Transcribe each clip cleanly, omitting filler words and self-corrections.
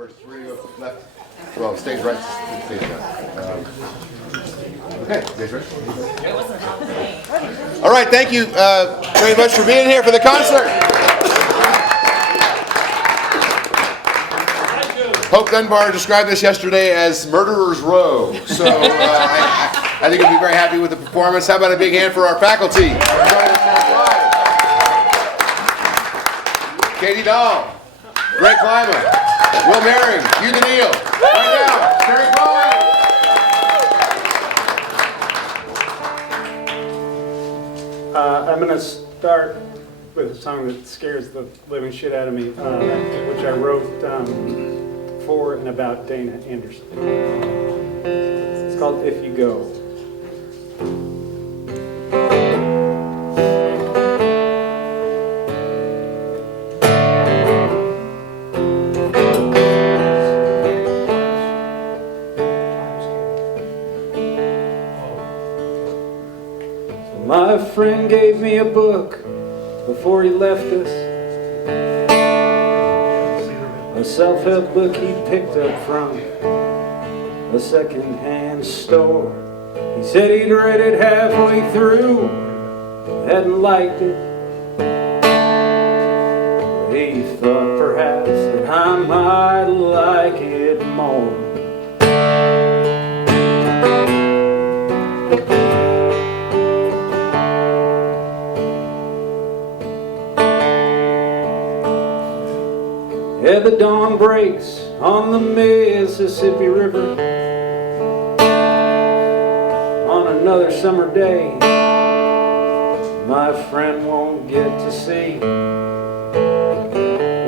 first, three left. Well, stage right, stage left. Okay, stage right. All right, thank you very much for being here for the concert. Hope Dunbar described this yesterday as Murderer's Row. So I think you'll be very happy with the performance. How about a big hand for our faculty? Katie Dahl, Greg Klyma, Will Merring, Hugh DeNeal. Right now, Terry Klein. I'm going to start with a song that scares the living shit out of me, which I wrote for and about Dana Anderson. It's called If You Go. My friend gave me a book before he left us, a self-help book he picked up from a second-hand store. He said he'd read it halfway through, hadn't liked it. He thought perhaps that I might like it more. Yeah, the dawn breaks on the Mississippi River on another summer day my friend won't get to see.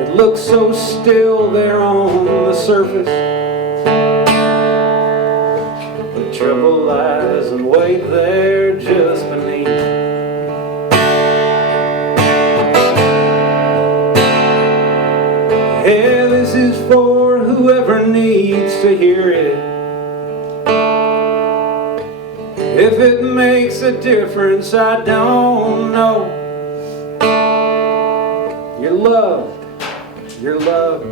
It looks so still there on the surface, but trouble lies and wait there just beneath. Yeah, this is for whoever needs to hear it. If it makes a difference, I don't know. You're loved, you're loved,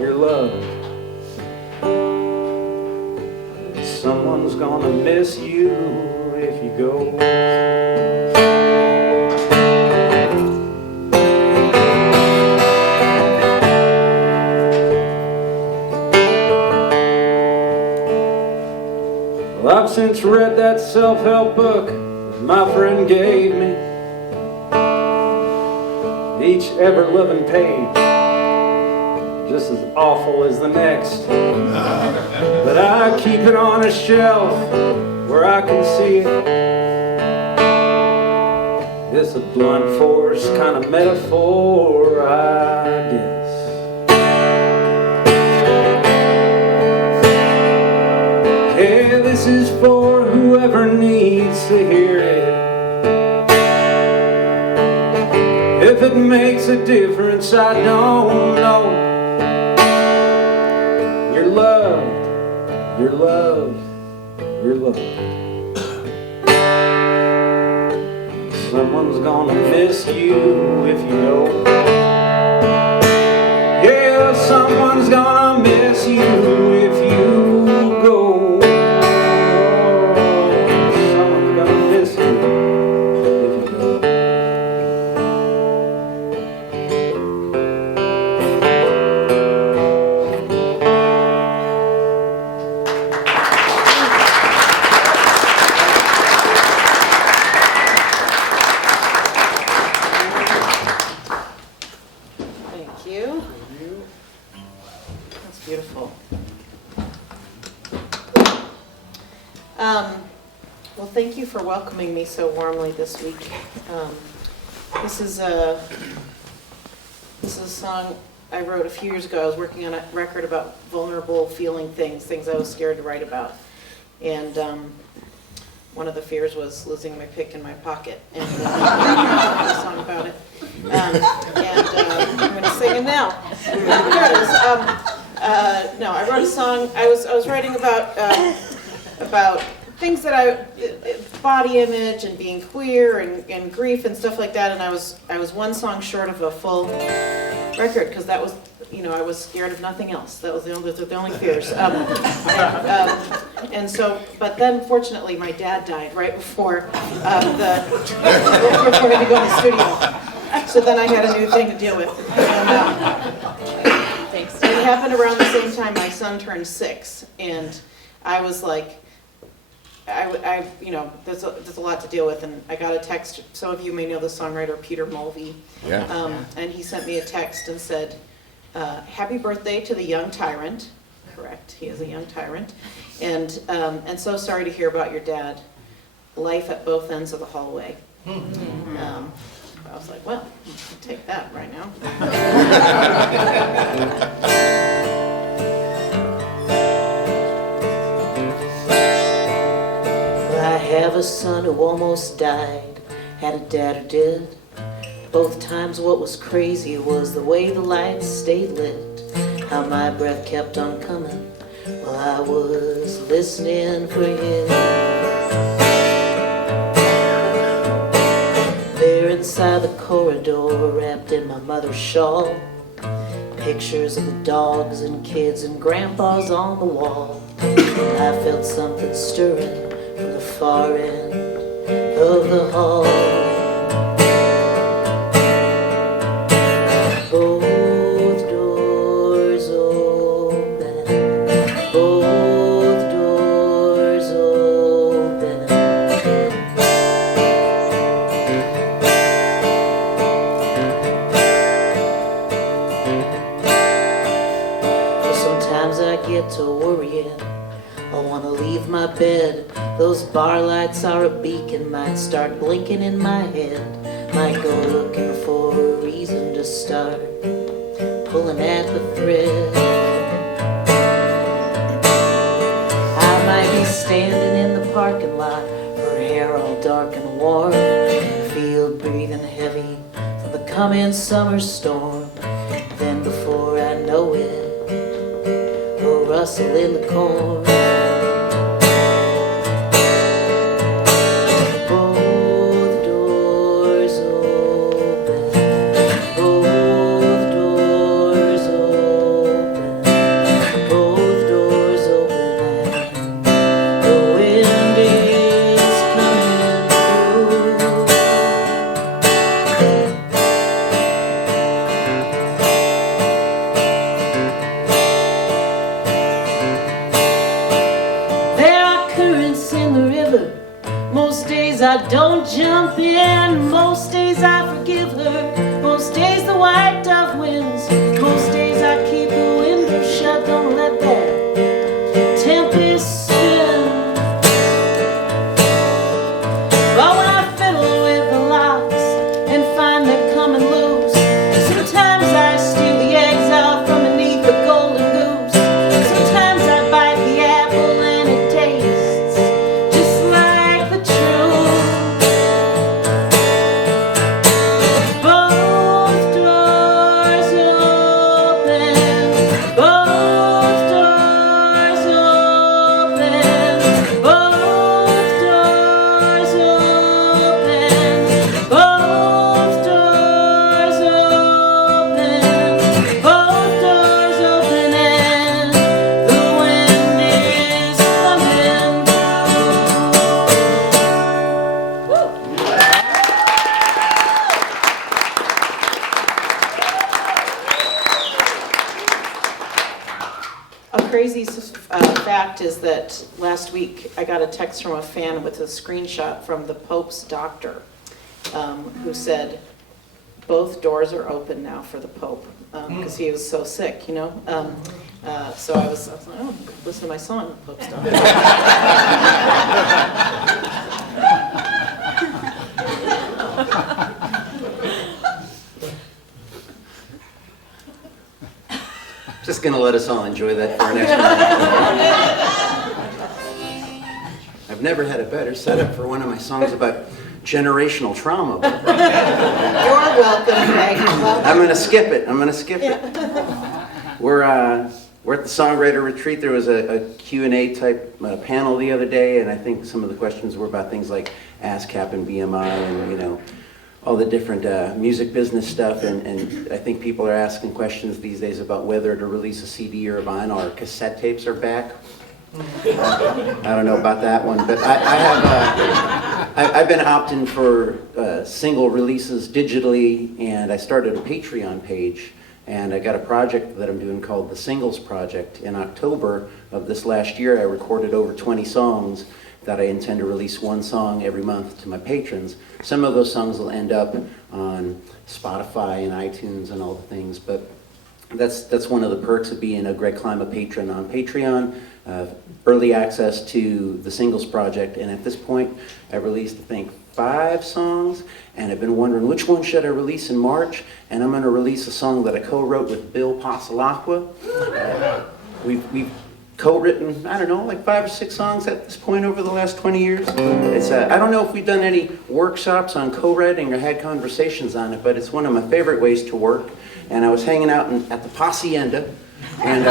you're loved. Someone's gonna miss you if you go. I've since read that self-help book that my friend gave me. Each ever-loving page just as awful as the next. But I keep it on a shelf where I can see it. It's a blunt force kind of metaphor, I guess. This is for whoever needs to hear it. If it makes a difference, I don't know. You're loved, you're loved, you're loved. Someone's gonna miss you if you go. Yeah, someone's gonna miss you if you go. Well, thank you for welcoming me so warmly this week. This is a song I wrote a few years ago. I was working on a record about vulnerable feeling things I was scared to write about. And one of the fears was losing my pick in my pocket. And I wrote a song about it. And I'm going to sing it now. There it is. No, I wrote a song. I was writing about things that body image and being queer and grief and stuff like that. And I was one song short of a full record because that was I was scared of nothing else. That was those are the only fears. And so, but then fortunately, my dad died right before before we had to go in the studio. So then I had a new thing to deal with. Thanks. It happened around the same time my son turned 6, and I was like, there's a lot to deal with, and I got a text. Some of you may know the songwriter Peter Mulvey. Yeah. And he sent me a text and said, happy birthday to the young tyrant. Correct, he is a young tyrant. And so sorry to hear about your dad. Life at both ends of the hallway. I was like, well, I'll take that right now. I have a son who almost died, had a dad who did. Both times what was crazy was the way the lights stayed lit, how my breath kept on coming while I was listening for him. There inside the corridor, wrapped in my mother's shawl, pictures of the dogs and kids and grandpas on the wall. I felt something stirring from the far end of the hall. Both doors open, both doors open. Well, sometimes I get to worrying, I wanna leave my bed. Those bar lights are a beacon, might start blinking in my head. Might go looking for a reason to start pulling at the thread. I might be standing in the parking lot, her hair all dark and warm, field breathing heavy from the coming summer storm. Then before I know it, a rustle in the corn. I don't jump in, most days I forgive her, most days the white dove wins, most days I keep the window shut, don't let that tempest spin. But when I fiddle with the locks and find they're coming loose, sometimes I steal the eggs out from beneath the golden goose, sometimes I bite the apple and it tastes just like the truth. Fact is that last week I got a text from a fan with a screenshot from the Pope's doctor who said both doors are open now for the Pope because he was so sick, So I was like, oh, listen to my song, the Pope's doctor. Just going to let us all enjoy that for our next one. I've never had a better setup for one of my songs about generational trauma. You're welcome, Meg. I'm going to skip it. We're at the Songwriter Retreat. There was a Q&A type panel the other day, and I think some of the questions were about things like ASCAP and BMI and, all the different music business stuff, and I think people are asking questions these days about whether to release a CD or a vinyl. Or cassette tapes are back. I don't know about that one, but I've been opting for single releases digitally, and I started a Patreon page, and I got a project that I'm doing called the Singles Project. In October of this last year, I recorded over 20 songs that I intend to release one song every month to my patrons. Some of those songs will end up on Spotify and iTunes and all the things, but that's one of the perks of being a Greg Klyma patron on Patreon. Early access to the Singles Project, and at this point I've released, I think, 5 songs, and I've been wondering which one should I release in March, and I'm going to release a song that I co-wrote with Bill Pasalacqua. We've co-written, I don't know, like 5 or 6 songs at this point over the last 20 years. It's I don't know if we've done any workshops on co-writing or had conversations on it, but it's one of my favorite ways to work. And I was hanging out at the Hacienda, and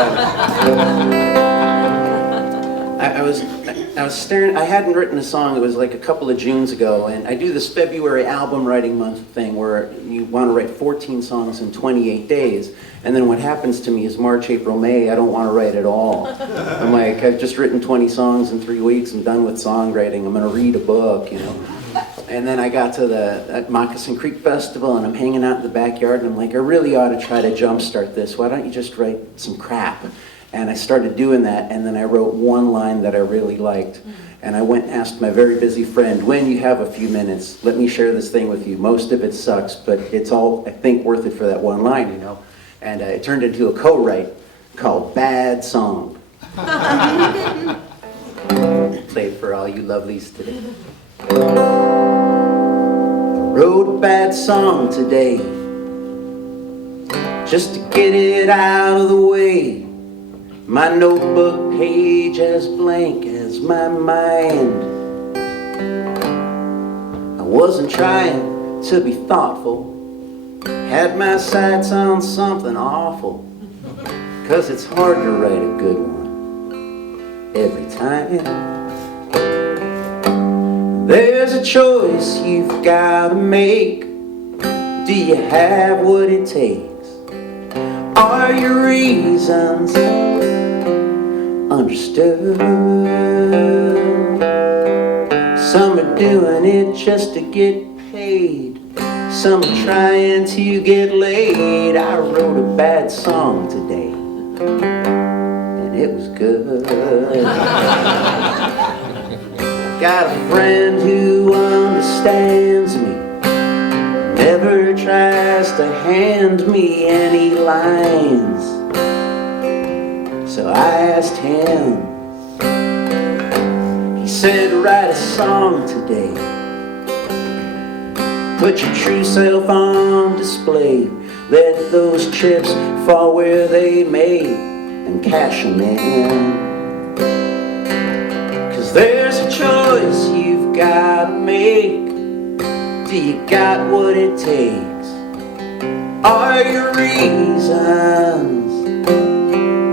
I was staring. I hadn't written a song. It was like a couple of Junes ago, and I do this February album writing month thing where you want to write 14 songs in 28 days, and then what happens to me is March, April, May, I don't want to write at all. I'm like, I've just written 20 songs in 3 weeks. I'm done with songwriting. I'm going to read a book, you know. And then I got to the Moccasin Creek Festival, and I'm hanging out in the backyard, and I'm like, I really ought to try to jumpstart this. Why don't you just write some crap? And I started doing that, and then I wrote one line that I really liked. And I went and asked my very busy friend, when you have a few minutes, let me share this thing with you. Most of it sucks, but it's all, I think, worth it for that one line, you know. And it turned into a co-write called Bad Song. Play it for all you lovelies today. Wrote a bad song today, just to get it out of the way. My notebook page as blank as my mind. I wasn't trying to be thoughtful, had my sights on something awful, 'cause it's hard to write a good one every time. There's a choice you've got to make. Do you have what it takes? Are your reasons understood? Some are doing it just to get paid. Some are trying to get laid. I wrote a bad song today, and it was good. Got a friend who understands me, never tries to hand me any lines. So I asked him, he said, write a song today. Put your true self on display. Let those chips fall where they may and cash them in. There's a choice you've got to make. Do you got what it takes? Are your reasons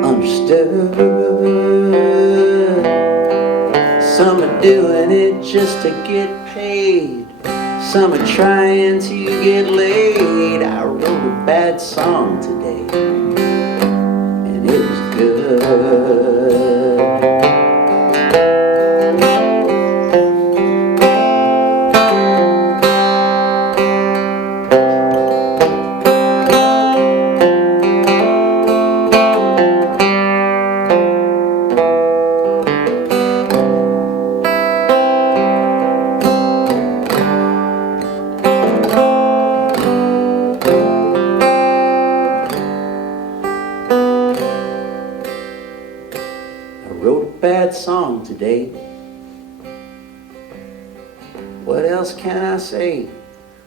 understood? Some are doing it just to get paid. Some are trying to get laid. I wrote a bad song today, and it was good. Song today. What else can I say?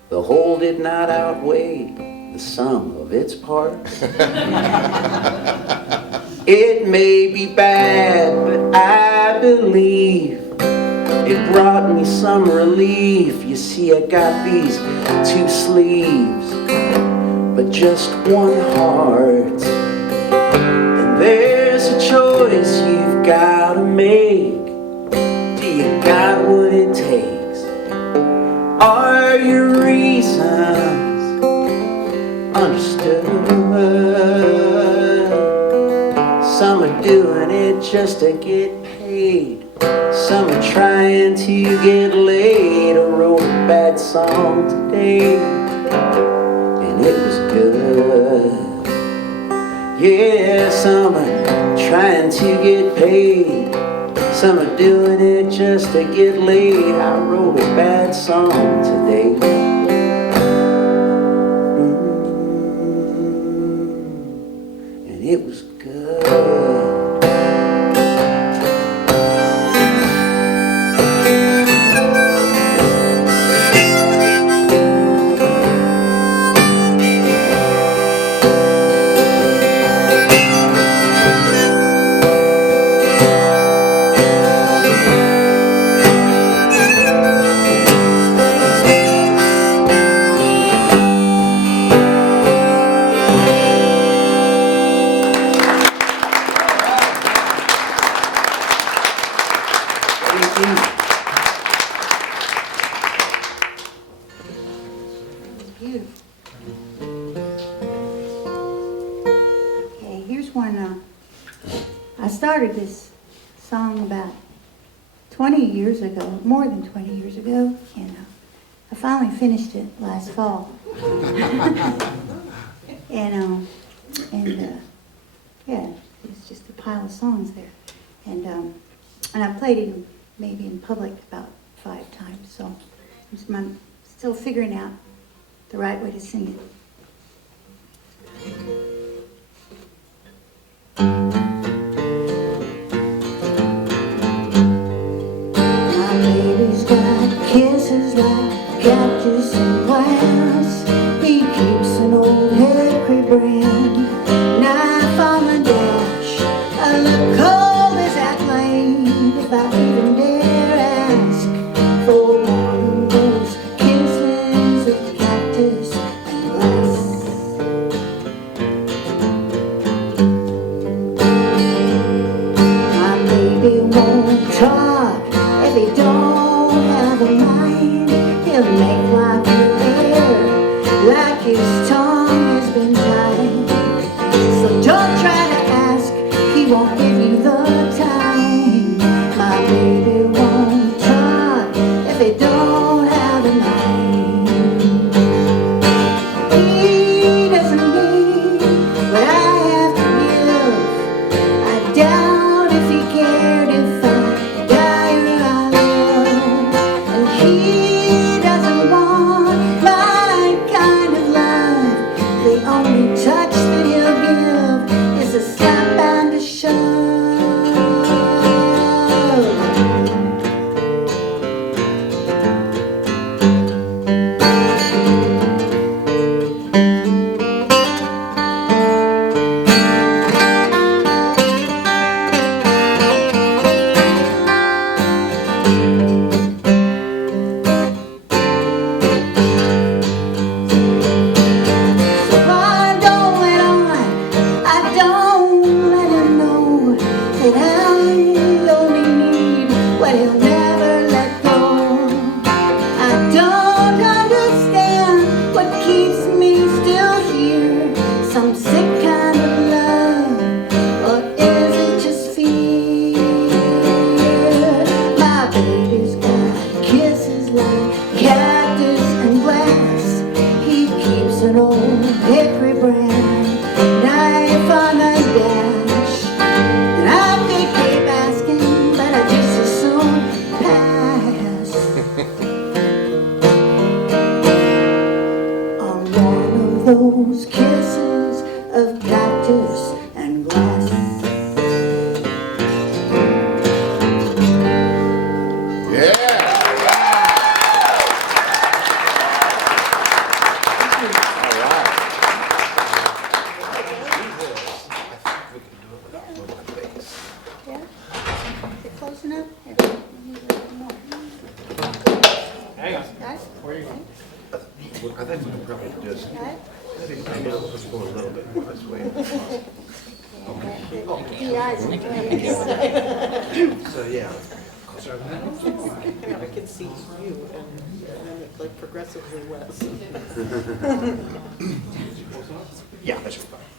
The whole did not outweigh the sum of its parts. It may be bad, but I believe it brought me some relief. You see, I got these 2 sleeves, but just one heart. And there's a choice you've got to make. Do you got what it takes? Are your reasons Some are doing it just to get paid. Some are trying to get laid. I wrote a bad song today, and it was good. Yeah, some are trying to get paid. Some are doing it just to get laid. I wrote a bad song today. And it was good. Okay, here's one. I started this song about 20 years ago, more than 20 years ago, and I finally finished it last fall. and yeah, it's just a pile of songs there, and I played it maybe in public about 5 times, so I'm still figuring out the right way to sing it. My baby's got kisses like cactus and glass. He keeps an old hickory brand knife on the dash. I look cold as that blade if I even dare ask for one of those kisses of cactus and glass. My baby won't talk if he don't have a mind. He'll make like your hair, like his tongue has been tied. So don't try to ask, he won't give you the time. My baby won't talk if he don't have a mind. He doesn't need what I have to give. I doubt if he cared if I die or I live. And he doesn't want my kind of love. The only touch that he'll give is a slap and a shove. So I don't let on, I don't let him know that I only need what he'll never let go. I don't understand what keeps me still here. Some sick kind of love, or is it just fear? My baby's got kisses like cactus and glass. He keeps an old hickory brand knife on a dash. And I could keep asking, but I just as soon pass on one of those kisses of cactus and glass. Yeah. Yeah? Is it close enough? Here. Hang on. Got it? Where are you going? I think we can probably just, Got it? let's go a little bit more this way. The eyes are So, yeah. Yeah, I can see you and then like progressively less. Yeah, that's fine.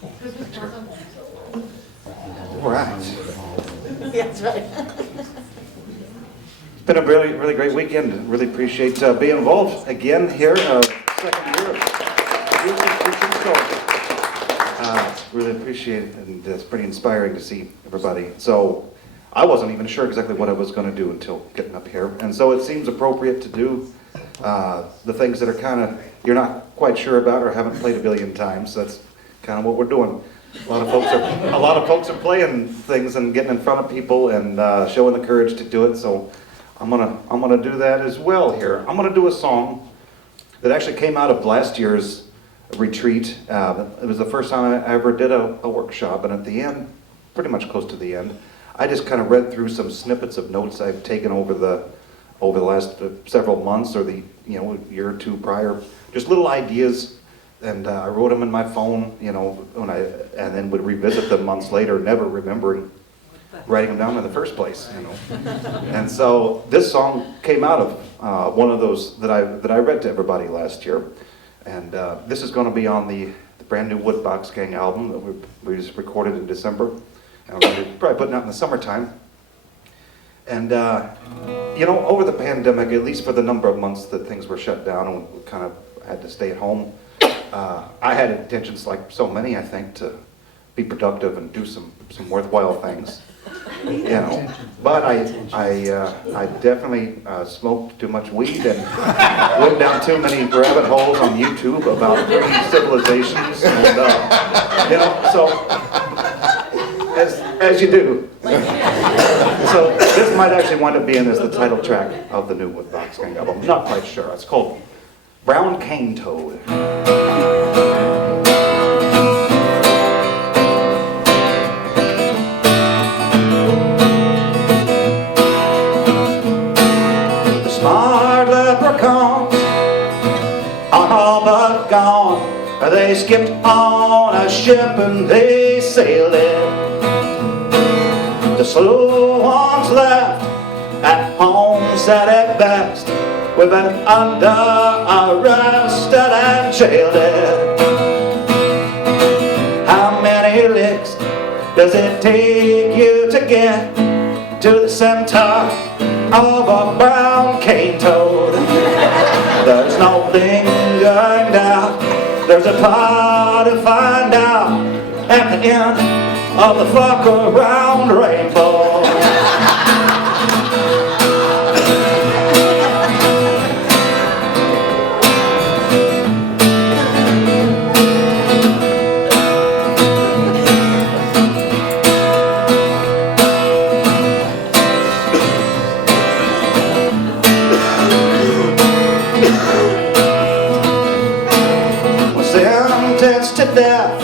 All right. Yeah, that's right. It's been a really, really great weekend. Really appreciate being involved again here. Second year of really appreciate it, and it's pretty inspiring to see everybody. So I wasn't even sure exactly what I was going to do until getting up here, and so it seems appropriate to do the things that are kind of you're not quite sure about or haven't played a billion times. That's kind of what we're doing. A lot of folks are playing things and getting in front of people and showing the courage to do it. So I'm gonna do that as well here. I'm gonna do a song that actually came out of last year's retreat. It was the first time I ever did a workshop, and at the end, pretty much close to the end, I just kind of read through some snippets of notes I've taken over the last several months or the year or two prior, just little ideas, and I wrote them in my phone, and then would revisit them months later, never remembering writing them down in the first place, And so this song came out of one of those that I read to everybody last year, and this is going to be on the brand new Woodbox Gang album that we just recorded in December, and we're probably putting out in the summertime. And over the pandemic, at least for the number of months that things were shut down and we kind of had to stay at home, I had intentions, like so many, I think, to be productive and do some worthwhile things. But I definitely smoked too much weed and went down too many rabbit holes on YouTube about civilizations, and so as you do. So this might actually wind up being as the title track of the new Woodbox Gang album. I'm not quite sure. It's called Brown Cane Toad. Smart leprechauns are all but gone. They skipped on a ship and they sailed it. The slow ones left at home, said at best, we've been under arrested and jailed it. How many licks does it take you to get to the center of a brown cane toad? There's no lingering doubt, there's a part to find out at the end of the fuck around rainbow. Sentenced to death,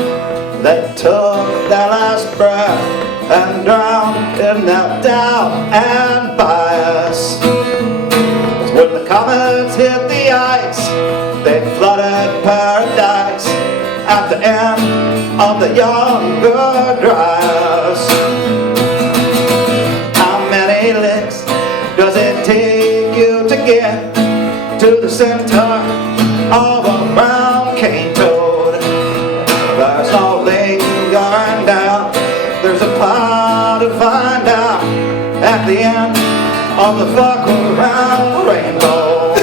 they took their last breath and drowned in their doubt and bias. When the comets hit the ice, they flooded paradise at the end of the younger Dryas. How many licks does it take you to get to the center of a brown cane toad? There's no lingering doubt, there's a part to find out at the end of the fuck around rainbow.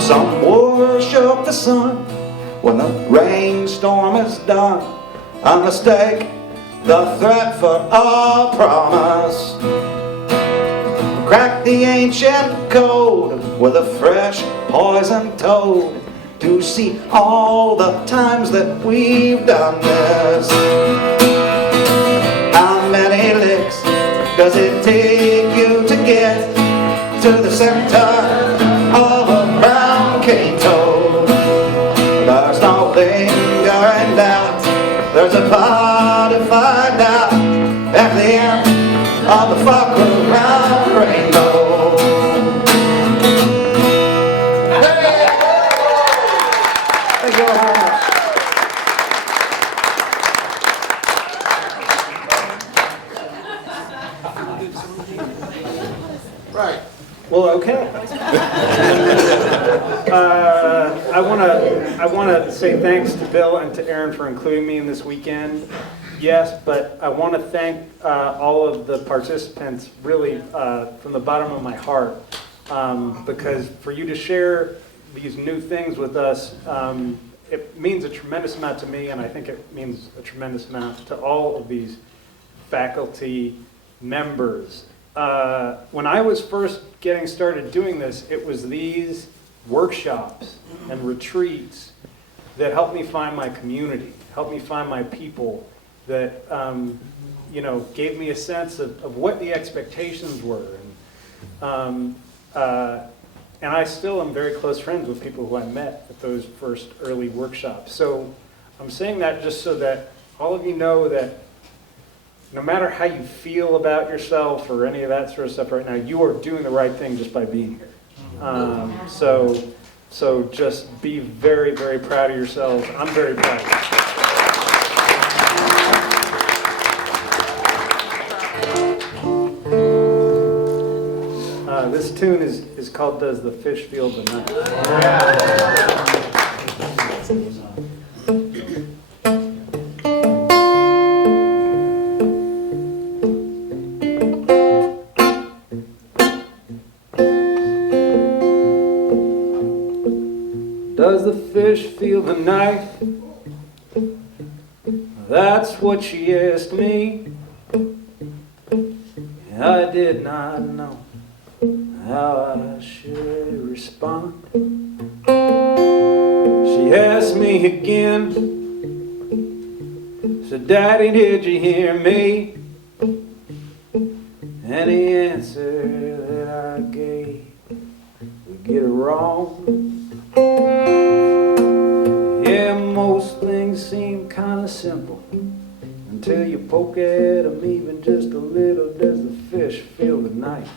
Some worship the sun when the rainstorm is done, a mistake, the threat for a promise. Crack the ancient code with a fresh poison toad to see all the times that we've done this. How many licks does it take you to get to the center of a brown cane toad? There's no lingering doubt, there's a part to find out at the end of the fuck around rainbow. Thank you all very much. right. Well, okay. I want to say thanks to Bill and to Aaron for including me in this weekend. Yes, but I want to thank all of the participants really from the bottom of my heart, because for you to share these new things with us, it means a tremendous amount to me, and I think it means a tremendous amount to all of these faculty members. When I was first getting started doing this, it was these workshops and retreats that helped me find my community, helped me find my people, that gave me a sense of what the expectations were. And I still am very close friends with people who I met at those first early workshops. So I'm saying that just so that all of you know that no matter how you feel about yourself or any of that sort of stuff right now, you are doing the right thing just by being here. So just be very, very proud of yourselves. I'm very proud of you. This tune is called Does the Fish Feel the Night? Does the fish feel the knife? That's what she asked me. I did not know how I should respond. She asked me again, said, Daddy, did you hear me? And the answer that I gave would get it wrong. Yeah, most things seem kind of simple until you poke at them even just a little. Does the fish feel the knife?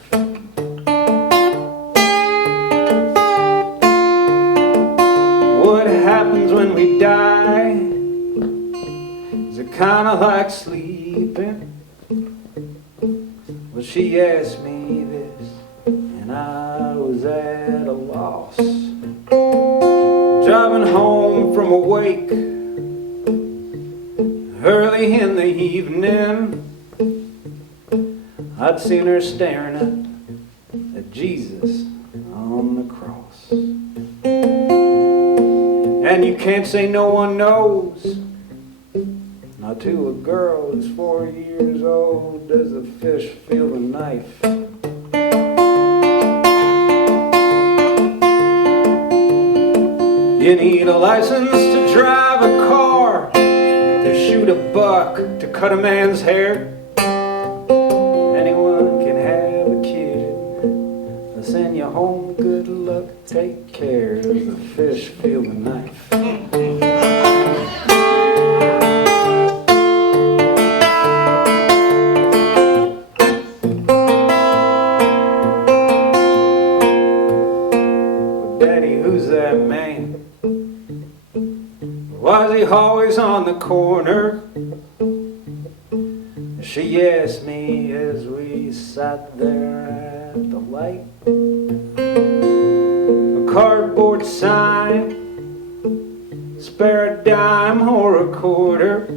What happens when we die? Is it kind of like sleeping? Well, she asked me this, and I was at a loss. Driving home from a wake early in the evening, I'd seen her staring at Jesus on the cross. And you can't say no one knows, not to a girl who's 4 years old. Does a fish feel the knife? You need a license to drive a car, to shoot a buck, to cut a man's hair. Anyone can have a kid. I'll send you home, good luck, take care. Does the fish feel the knife? Daddy, who's that man? Was he always on the corner? She asked me as we sat there at the light. A cardboard sign, spare a dime or a quarter.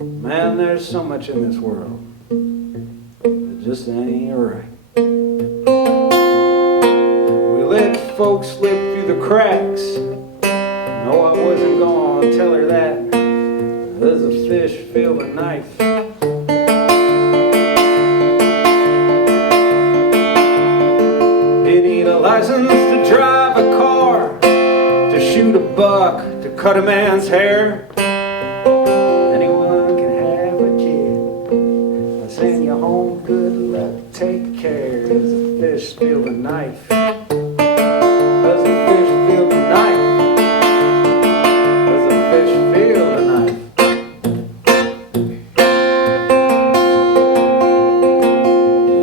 Man, there's so much in this world that just ain't right. We let folks slip through the cracks. No, I wasn't gonna tell her that. Does a fish feel the knife? You need a license to drive a car, to shoot a buck, to cut a man's hair. Anyone can have a kid. I'll send you home, good luck, take care. Does a fish feel the knife? Does a fish feel the knife? Does a fish feel the knife?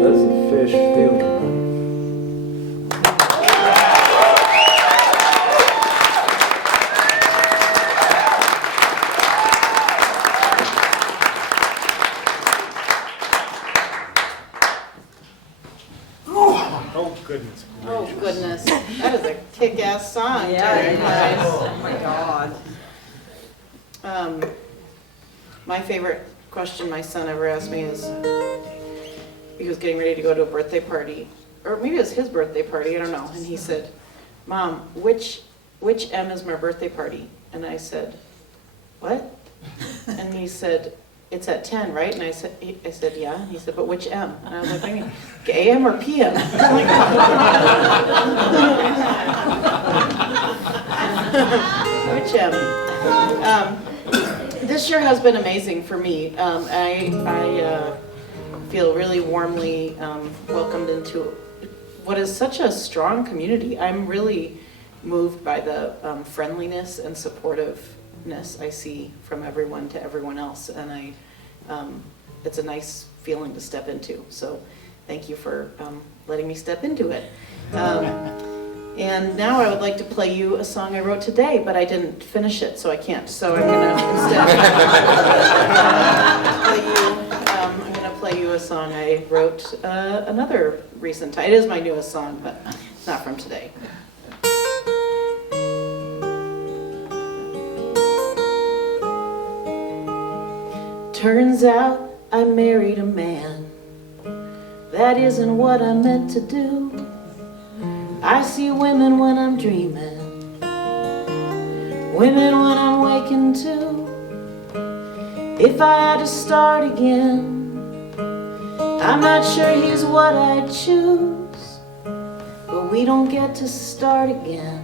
Does a fish feel the knife? Oh, goodness Oh, gracious. goodness. That is a kick-ass song. Yeah, Terry. oh my God. My favorite question my son ever asked me is, he was getting ready to go to a birthday party, or maybe it was his birthday party, I don't know, and he said, "Mom, which M is my birthday party?" And I said, "What?" And he said, "It's at 10, right?" And I said, "Yeah." And he said, "But which M?" And I was like, "I mean, AM or PM?" I'm like, which M? This year has been amazing for me. I feel really warmly welcomed into what is such a strong community. I'm really moved by the friendliness and supportiveness I see from everyone to everyone else, and it's a nice feeling to step into. So thank you for letting me step into it. And now I would like to play you a song I wrote today, but I didn't finish it, so I can't. So I'm gonna play you a song I wrote another recent time. It is my newest song, but it's not from today. Turns out I married a man. That isn't what I meant to do. I see women when I'm dreaming, women when I'm waking too. If I had to start again, I'm not sure he's what I'd choose. But we don't get to start again,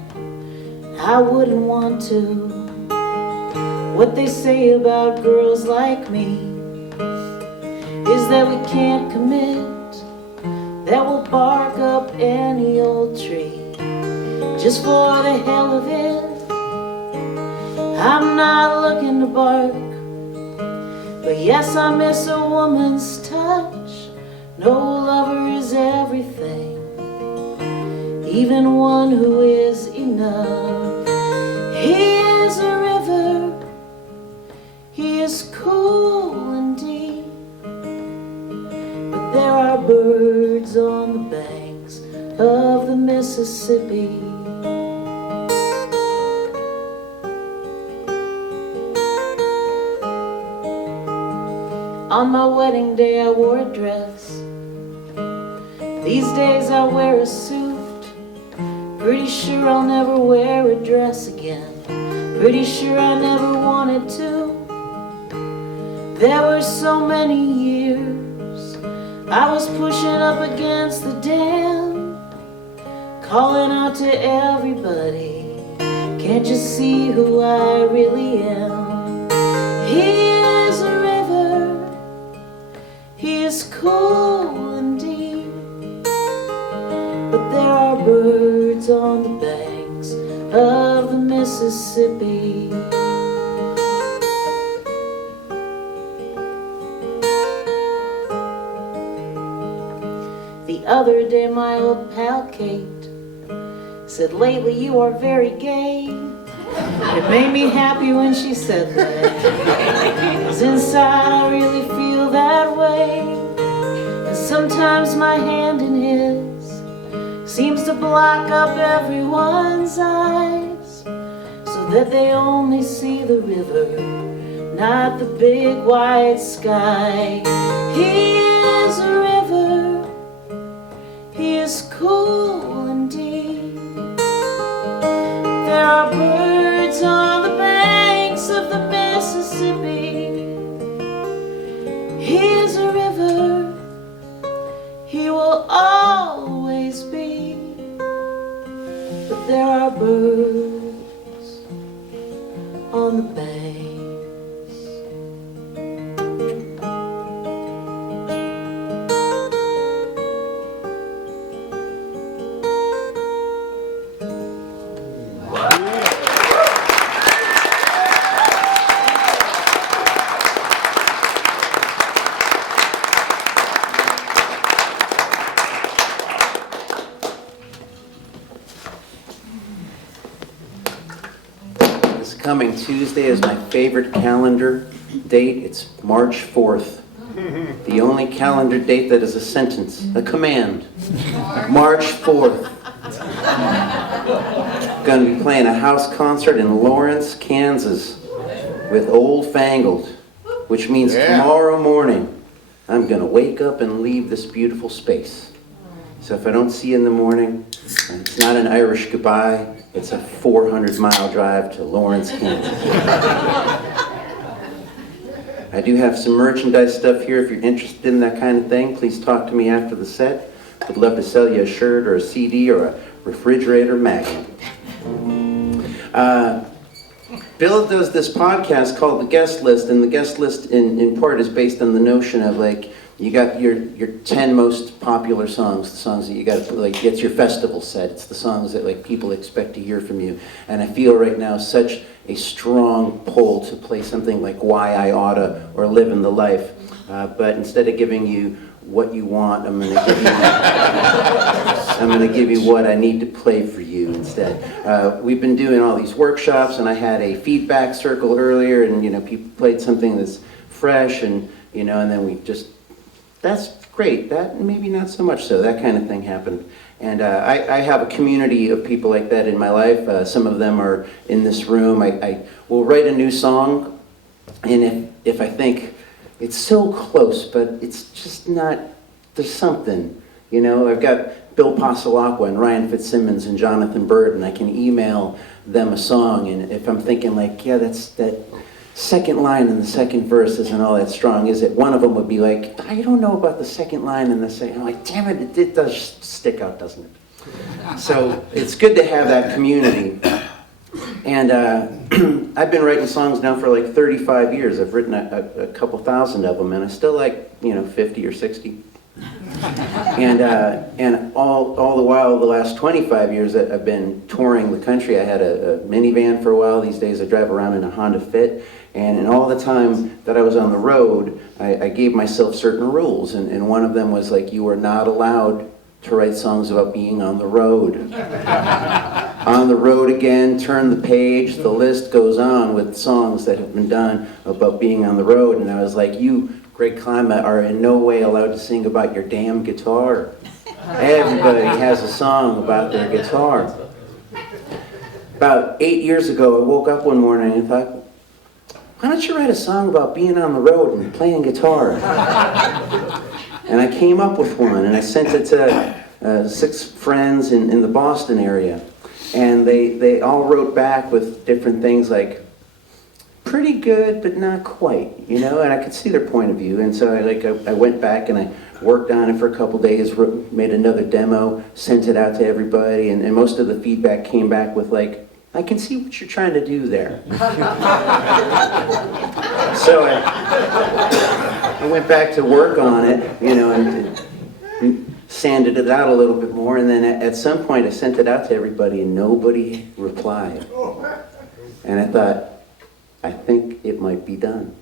I wouldn't want to. What they say about girls like me is that we can't commit, that will bark up any old tree just for the hell of it. I'm not looking to bark, but yes, I miss a woman's touch. No lover is everything, even one who is enough. He is a river, he is cool and deep, but there are birds on the banks of the Mississippi. On my wedding day I wore a dress. These days I wear a suit. Pretty sure I'll never wear a dress again. Pretty sure I never wanted to. There were so many years I was pushing up against the dam, calling out to everybody, can't you see who I really am? He is a river, he is cool and deep, but there are birds on the banks of the Mississippi. The other day my old pal Kate said, lately you are very gay. It made me happy when she said that, 'cause inside I really feel that way. And sometimes my hand in his seems to block up everyone's eyes, so that they only see the river, not the big white sky. He is a river, he is cool and deep. There are birds on the banks of the Mississippi. He is a river, he will always be. But there are birds on the banks. Coming Tuesday is my favorite calendar date. It's March 4th. The only calendar date that is a sentence, a command. March 4th. Gonna be playing a house concert in Lawrence, Kansas with Old Fangled, which means tomorrow morning I'm gonna wake up and leave this beautiful space. So if I don't see you in the morning, it's not an Irish goodbye, it's a 400-mile drive to Lawrence, Kansas. I do have some merchandise stuff here. If you're interested in that kind of thing, please talk to me after the set. I'd love to sell you a shirt or a CD or a refrigerator magnet. Bill does this podcast called The Guest List, and the guest list in part is based on the notion of like, you got your 10 most popular songs, the songs that you got to, like, it's your festival set. It's the songs that like people expect to hear from you. And I feel right now such a strong pull to play something like Why I Oughta or Living the Life. But instead of giving you what you want, I'm gonna give you what I need to play for you instead. We've been doing all these workshops, and I had a feedback circle earlier, and people played something that's fresh, and and then we just, that's great. That maybe not so much so. That kind of thing happened. And I have a community of people like that in my life. Some of them are in this room. I will write a new song, and if I think it's so close, but it's just not, there's something, I've got Bill Pasalacqua and Ryan Fitzsimmons and Jonathan Bird, and I can email them a song, and if I'm thinking like, yeah, that's that second line and the second verse isn't all that strong, is it? One of them would be like, I don't know about the second line and the second. I'm like, damn it, it does stick out, doesn't it? So it's good to have that community. And I've been writing songs now for like 35 years. I've written a couple thousand of them, and I still like 50 or 60. And all the while, the last 25 years, I've been touring the country. I had a minivan for a while. These days I drive around in a Honda Fit. And in all the time that I was on the road, I gave myself certain rules. And one of them was like, you are not allowed to write songs about being on the road. On the road again, turn the page, the list goes on with songs that have been done about being on the road. And I was like, you, Greg Klyma, are in no way allowed to sing about your damn guitar. Everybody has a song about their guitar. About 8 years ago, I woke up one morning and thought, why don't you write a song about being on the road and playing guitar? And I came up with one, and I sent it to 6 friends in the Boston area. And they all wrote back with different things like, pretty good, but not quite, and I could see their point of view. And so I went back and I worked on it for a couple days, made another demo, sent it out to everybody, and most of the feedback came back with like, I can see what you're trying to do there. So I went back to work on it, and sanded it out a little bit more, and then at some point I sent it out to everybody and nobody replied. And I thought, I think it might be done.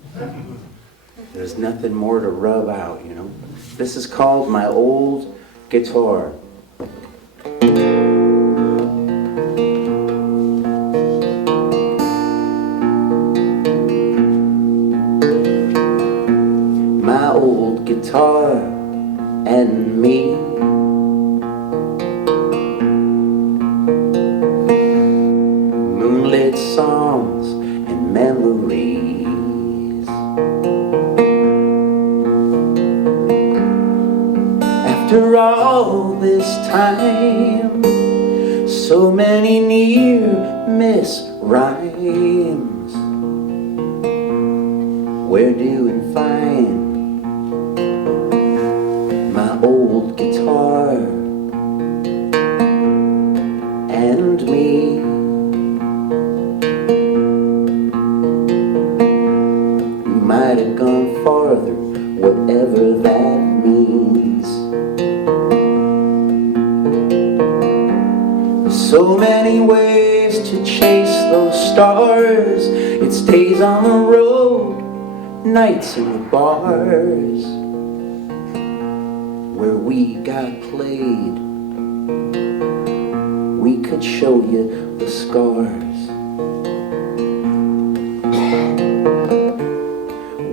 There's nothing more to rub out, This is called My Old Guitar. My old guitar and me, moonlit songs and memories. After all this time, so many near miss rhymes. Where do we find my old guitar and me? We might have gone farther, whatever that means. There's so many ways to chase those stars. It's days on the road, nights in the bars where we got played. We could show you the scars.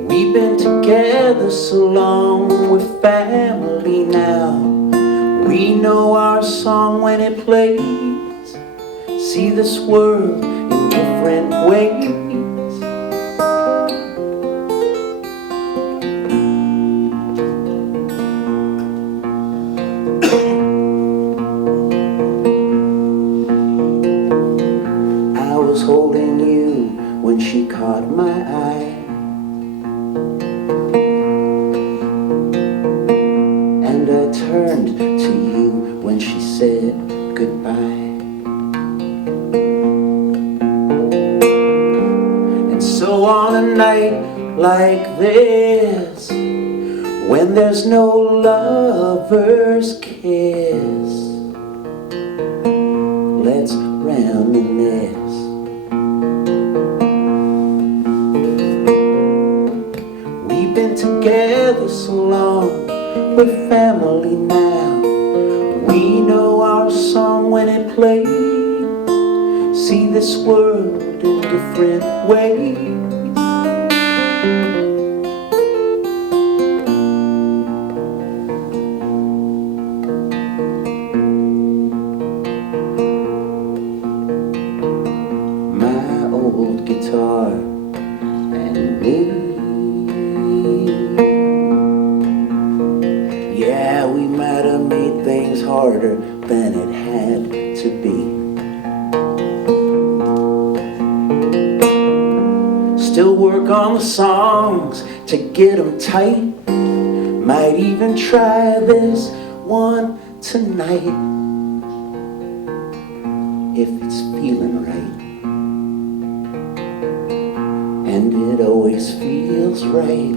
We've been together so long, we're family now. We know our song when it plays. See this world in different ways. I was holding you when she caught my eye, and I turned to you when she said goodbye. And so on a night like this, when there's no lover's kiss, let's reminisce. We've been together so long, we're family now. We know our song when it plays. See this world in different ways. My old guitar and me. Yeah, we might have made things harder than it had to be. Still work on the songs to get them tight. Might even try this one tonight, if it's feeling right. And it always feels right.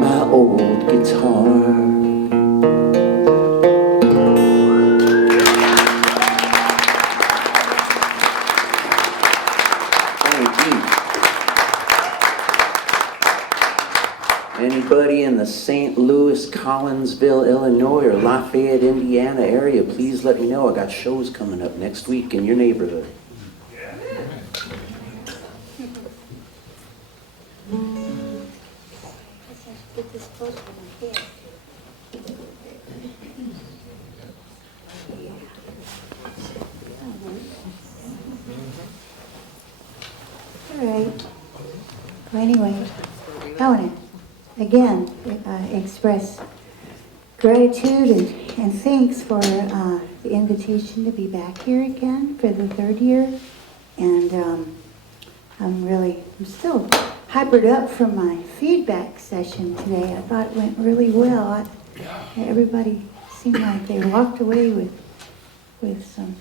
My old guitar. Thank you. Anybody in the St. Louis, Collinsville, Illinois, or Lafayette, Indiana area, please let me know. I got shows coming up next week in your neighborhood. Get this close to my head. All right. Well, anyway, I want to again express gratitude and thanks for the invitation to be back here again for the third year. And I'm still hypered up from my feedback session today. I thought it went really well. Everybody seemed like they walked away with some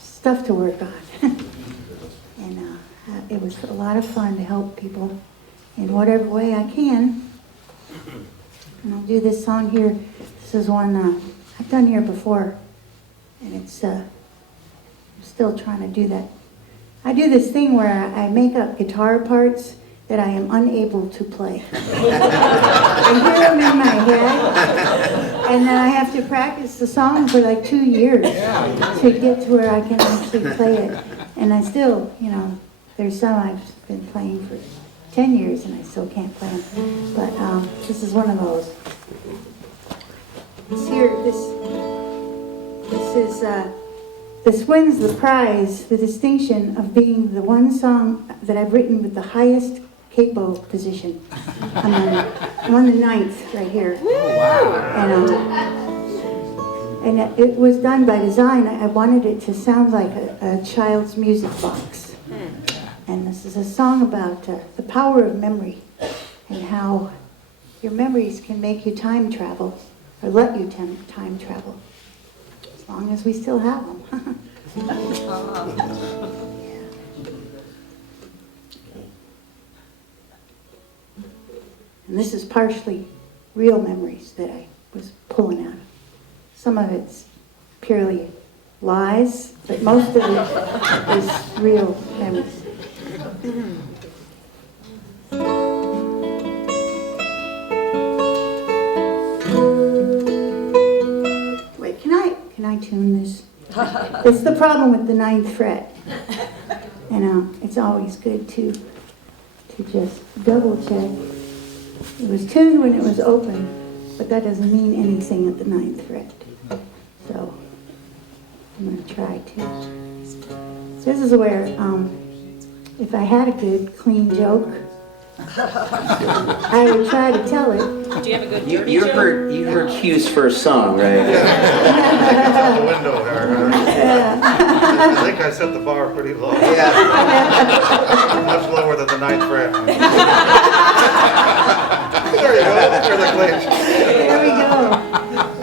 stuff to work on. And it was a lot of fun to help people in whatever way I can. And I'll do this song here. This is one I've done here before. And it's, I'm still trying to do that. I do this thing where I make up guitar parts that I am unable to play. I hear them in my head, and then I have to practice the song for like 2 years to get to where I can actually play it. And I still, there's some I've been playing for 10 years and I still can't play them. But this is one of those. This wins the prize, the distinction of being the one song that I've written with the highest capo position. I'm on the 9th right here. Oh, wow. And it was done by design. I wanted it to sound like a child's music box. And this is a song about the power of memory and how your memories can make you time travel or let you time travel. As long as we still have them. And this is partially real memories that I was pulling out of. Some of it's purely lies, but most of it is real memories. Wait, can I tune this? It's the problem with the 9th fret. It's always good to just double check. It was tuned when it was open, but that doesn't mean anything at the 9th fret. So I'm going to try to. This is where, if I had a good, clean joke, I would try to tell it. Do you have a good You, dirty you joke? heard Hugh's first song, right? Out the window here. I think I set the bar pretty low. Yeah. Much lower than the 9th fret. There you go, for the glitch. There we go.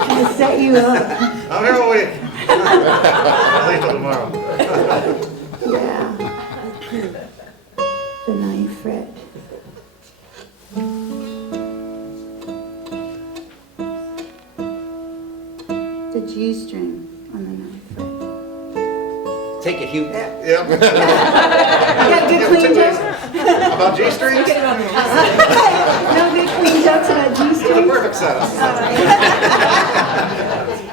To set you up. I'm here all week. At least till tomorrow. Yeah. The 9th fret. The G string on the 9th fret. Take it, Hugh. Yep. I got good clean jokes. About G strings? No good clean jokes about G The strings. perfect setup.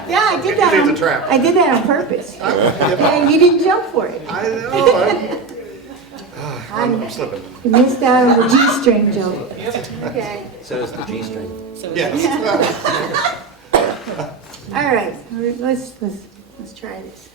Yeah, I did that. It's a trap. I did that on purpose. And you didn't jump for it. I know. I'm slipping. You missed out on the G string joke. Okay. So is the G string. Yes. All right. Let's try this.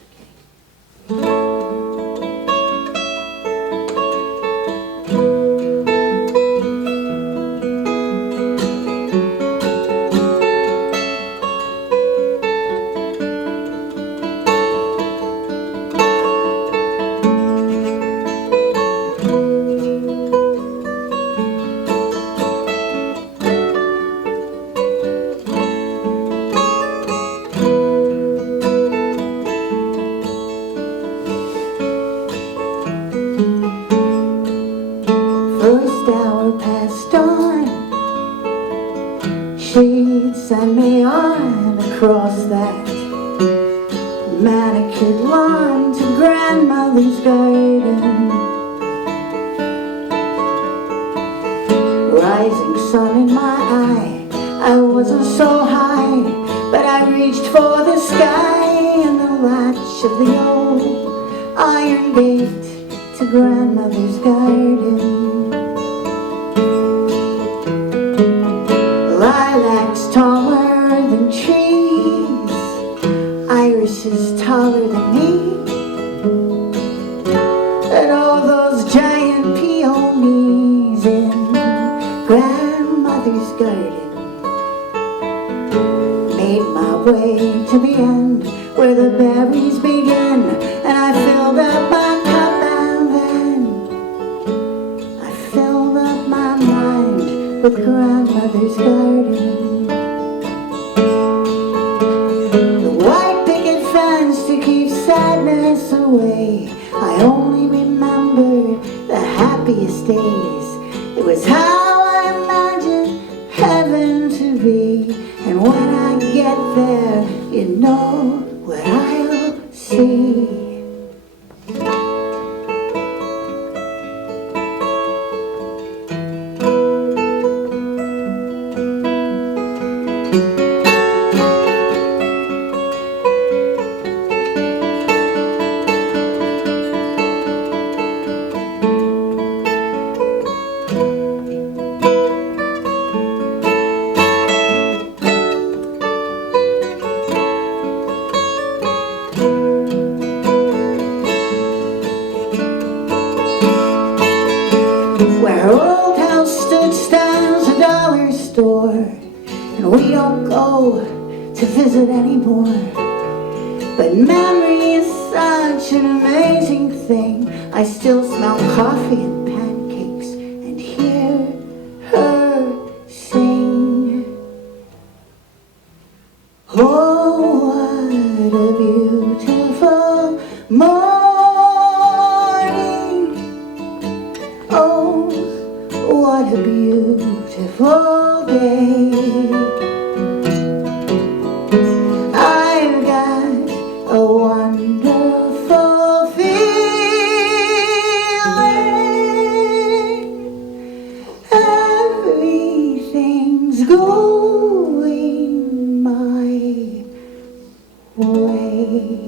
First hour passed on. She'd send me on across that manicured lawn to grandmother's garden. Rising sun in my eye, I wasn't so high, but I reached for the sky and the latch of the old iron gate to grandmother's garden. Lilacs taller than trees, irises taller than me, and all those giant peonies in grandmother's garden. Made my way to the end where the berries begin, and I filled up my cup, and then I filled up my mind with grandmother's garden. The white picket fence to keep sadness away, I only remembered the happiest days. It was how I imagined heaven to be, and when I get there, you know what I'll see. Where her old house stood stands a dollar store, and we don't go to visit anymore. But memory is such an amazing thing. I still smell coffee and pancakes and hear her sing. Oh, what a beautiful morning. Oh, what a beautiful day. I've got a wonderful feeling. Everything's going my way.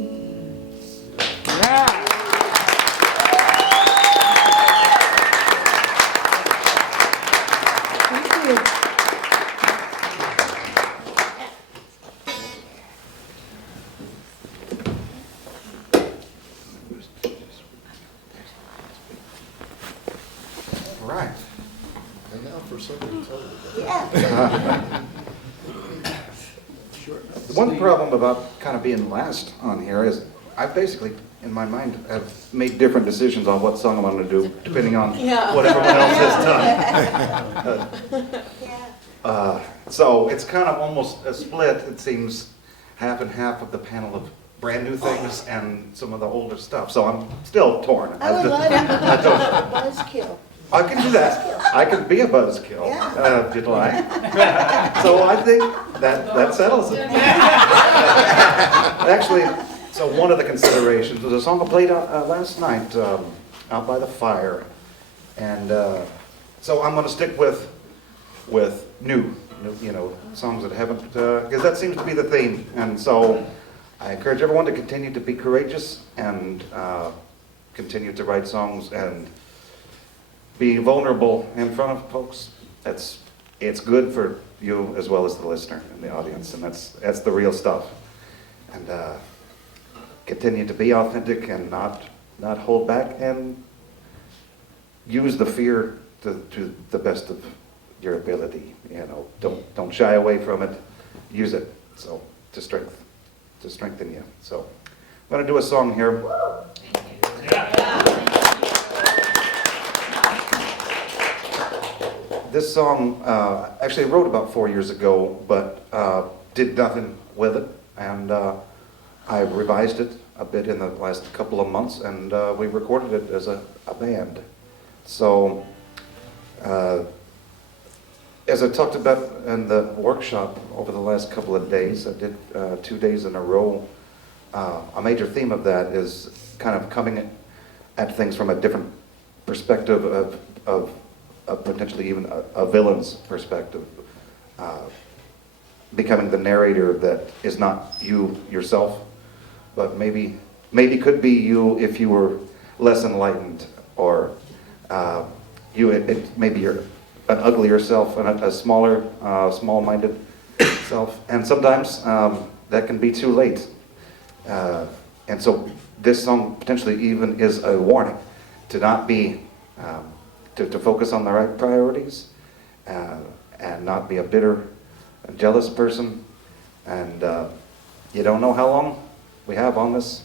The one problem about kind of being last on here is I basically, in my mind, have made different decisions on what song I'm going to do, depending on Yeah. what everyone else has done. So it's kind of almost a split, it seems, half and half of the panel of brand new things and some of the older stuff. So I'm still torn. I would love to be a buzzkill. I can do that. I can be a buzzkill, Yeah. if you'd like. So I think that settles it. Actually, so one of the considerations was a song I played last night out by the fire. And so I'm going to stick with new, songs that haven't, because that seems to be the theme. And so I encourage everyone to continue to be courageous and continue to write songs and be vulnerable in front of folks. It's good for you as well as the listener and the audience, and that's the real stuff. And continue to be authentic and not hold back, and use the fear to the best of your ability. Don't shy away from it. Use it to strengthen you. So I'm going to do a song here. This song, actually I wrote about 4 years ago, but did nothing with it, and I revised it a bit in the last couple of months, and we recorded it as a band. So, as I talked about in the workshop over the last couple of days, I did 2 days in a row. A major theme of that is kind of coming at things from a different perspective of potentially even a villain's perspective, becoming the narrator that is not you yourself, but maybe could be you if you were less enlightened, or maybe you're an uglier self and a smaller, small-minded self, and sometimes that can be too late. And so this song potentially even is a warning to not be. To focus on the right priorities, and not be a bitter, jealous person. And you don't know how long we have on this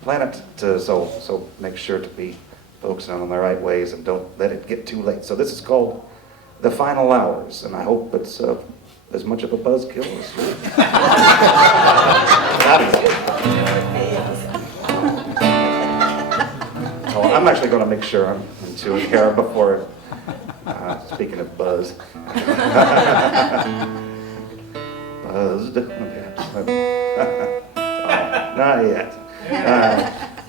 planet, so make sure to be focusing on the right ways and don't let it get too late. So this is called The Final Hours, and I hope it's as much of a buzzkill as you. Oh, I'm actually going to make sure I'm into it here before, speaking of buzz. Buzzed. Oh, not yet.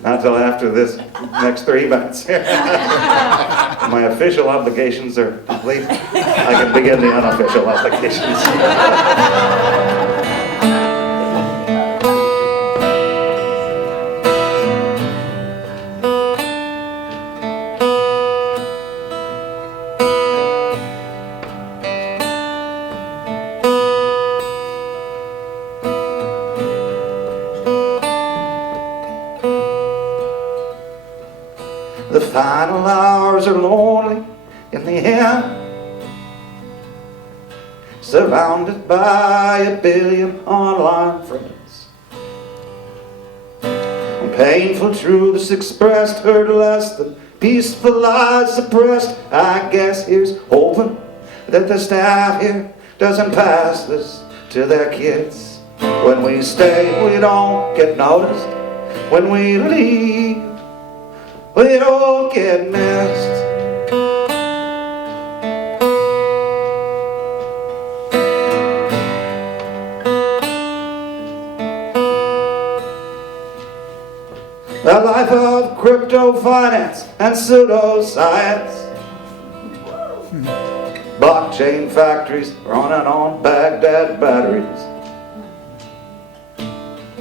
Not till after this next 3 minutes. My official obligations are complete. I can begin the unofficial obligations. The final hours are lonely in the end, surrounded by a billion online friends. When painful truths expressed heard less than peaceful lies suppressed, I guess here's hoping that the staff here doesn't pass this to their kids. When we stay, we don't get noticed. When we leave, we don't get missed. The life of crypto finance and pseudoscience, blockchain factories running on Baghdad batteries,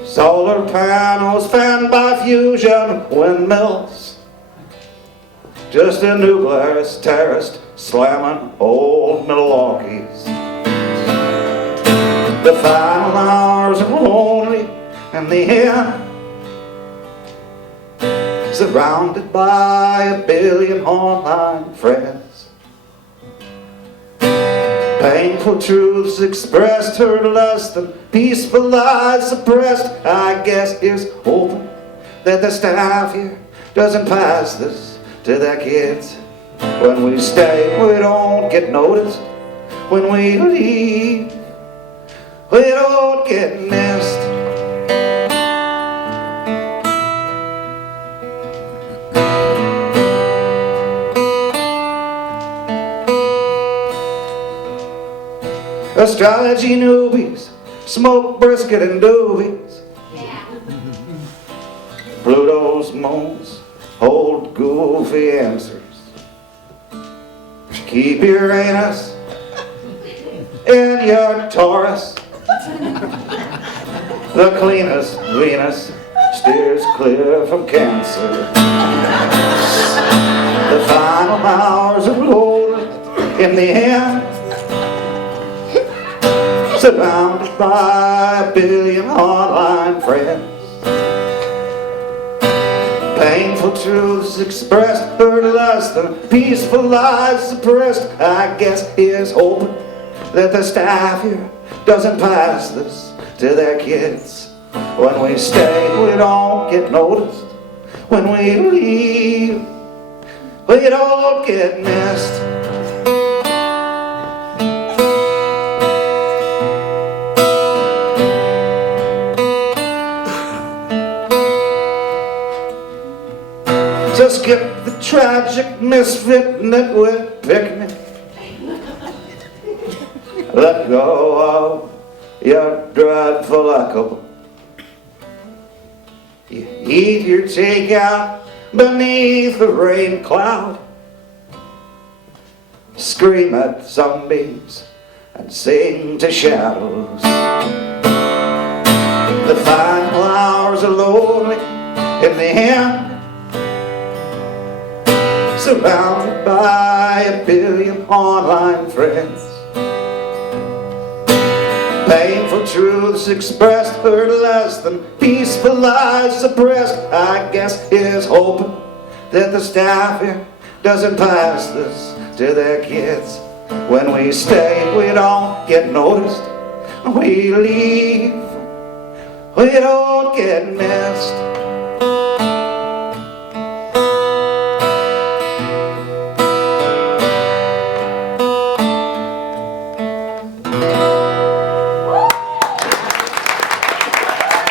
solar panels fanned by fusion windmills, just a nuclearist terrorist slamming old Milwaukee's. The final hours are lonely in the end, surrounded by a billion online friends. Painful truths expressed, hurt less than peaceful lies suppressed. I guess here's hoping that the staff here doesn't pass this to their kids. When we stay, we don't get noticed. When we leave, we don't get missed. Astrology newbies smoke brisket and doobies. Pluto's moons hold goofy answers. Keep Uranus in your Taurus. The cleanest Venus steers clear from Cancer. The final hours of glory in the end, surrounded by a billion online friends. Painful truths expressed, hurt less than peaceful lies suppressed. I guess here's hoping that the staff here doesn't pass this to their kids. When we stay, we don't get noticed. When we leave, we don't get missed. So skip the tragic misfit nitwit picnic. Let go of your dreadful echo. You eat your takeout beneath the rain cloud. Scream at sunbeams and sing to shadows. The final hours are lonely in the end, surrounded by a billion online friends. Painful truths expressed, hurt less than peaceful lies suppressed. I guess here's hoping that the staff here doesn't pass this to their kids. When we stay, we don't get noticed. We leave, we don't get missed.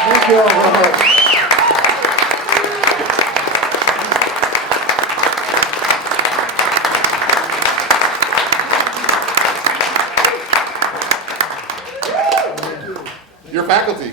Thank you all very much. Your faculty.